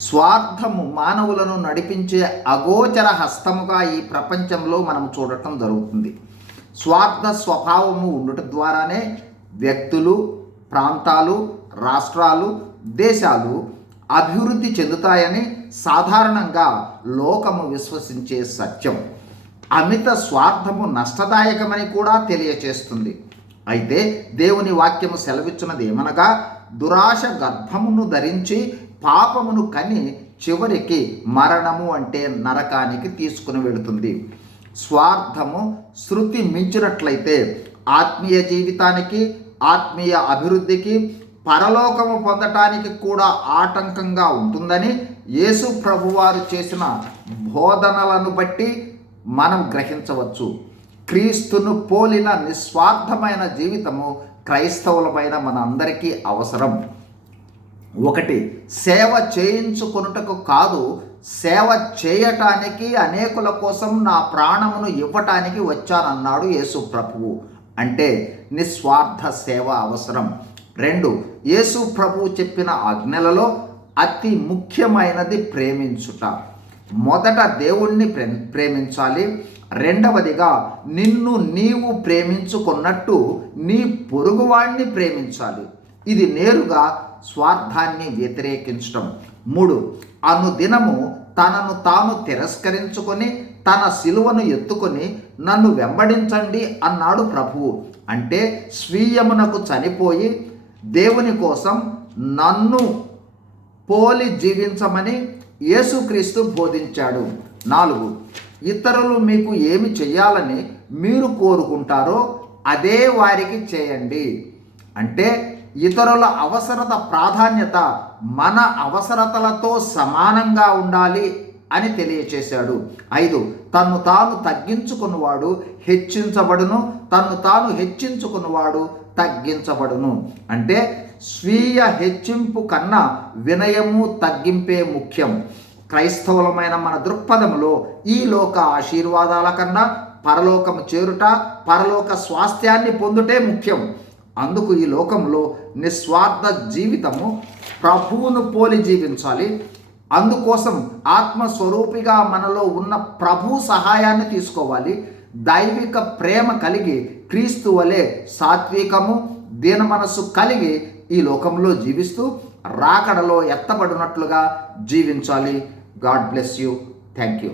స్వార్థము మానవులను నడిపించే అగోచర హస్తముగా ఈ ప్రపంచంలో మనం చూడటం జరుగుతుంది. స్వార్థ స్వభావము ఉండటం ద్వారానే వ్యక్తులు ప్రాంతాలు రాష్ట్రాలు దేశాలు అభివృద్ధి చెందుతాయని సాధారణంగా లోకము విశ్వసించే సత్యం. అమిత స్వార్థము నష్టదాయకమని కూడా తెలియచేస్తుంది. అయితే దేవుని వాక్యము సెలవిచ్చినది ఏమనగా దురాశ గర్భమును ధరించి పాపమును కని చివరికి మరణము అంటే నరకానికి తీసుకుని వెళుతుంది. స్వార్థము శృతి మించినట్లయితే ఆత్మీయ జీవితానికి ఆత్మీయ అభివృద్ధికి పరలోకము పొందటానికి కూడా ఆటంకంగా ఉంటుందని యేసు ప్రభువారు చేసిన బోధనలను బట్టి మనం గ్రహించవచ్చు. క్రీస్తును పోలిన నిస్వార్థమైన జీవితము క్రైస్తవులపైన మన అందరికీ అవసరం. ఒకటి సేవ చేయించుకొనుటకు కాదు సేవ చేయటానికి అనేకుల కోసం నా ప్రాణమును ఇవ్వటానికి వచ్చానన్నాడు యేసు ప్రభువు. అంటే నిస్వార్థ సేవ అవసరం. రెండు యేసు ప్రభువు చెప్పిన ఆజ్ఞలలో అతి ముఖ్యమైనది ప్రేమించుట. మొదట దేవుణ్ణి ప్రే ప్రేమించాలి. రెండవదిగా నిన్ను నీవు ప్రేమించుకున్నట్టు నీ పొరుగువాణ్ణి ప్రేమించాలి. ఇది నేరుగా స్వార్థాన్ని వ్యతిరేకించడం. మూడు అనుదినము తనను తాను తిరస్కరించుకొని తన సిలువను ఎత్తుకొని నన్ను వెంబడించండి అన్నాడు ప్రభువు. అంటే స్వీయమునకు చనిపోయి దేవుని కోసం నన్ను పోలి జీవించమని యేసుక్రీస్తు బోధించాడు. నాలుగు ఇతరులు మీకు ఏమి చేయాలని మీరు కోరుకుంటారో అదే వారికి చేయండి. అంటే ఇతరుల అవసరత ప్రాధాన్యత మన అవసరతలతో సమానంగా ఉండాలి అని తెలియచేశాడు. ఐదు తను తాను తగ్గించుకున్నవాడు హెచ్చించబడును తను తాను హెచ్చించుకున్నవాడు తగ్గించబడును. అంటే స్వీయ హెచ్చింపు కన్నా వినయము తగ్గింపే ముఖ్యం. క్రైస్తవులమైన మన దృక్పథంలో ఈ లోక ఆశీర్వాదాల కన్నా పరలోకము చేరుట పరలోక స్వాస్థ్యాన్ని పొందుటే ముఖ్యం. అందుకు ఈ లోకంలో నిస్వార్థ జీవితము ప్రభువును పోలి జీవించాలి. అందుకోసం ఆత్మస్వరూపిగా మనలో ఉన్న ప్రభు సహాయాన్ని తీసుకోవాలి. దైవిక ప్రేమ కలిగి క్రీస్తు వలె సాత్వికము దీన మనస్సు కలిగి ఈ లోకంలో జీవిస్తూ రాకడలో ఎత్తబడినట్లుగా జీవించాలి. God bless you. Thank you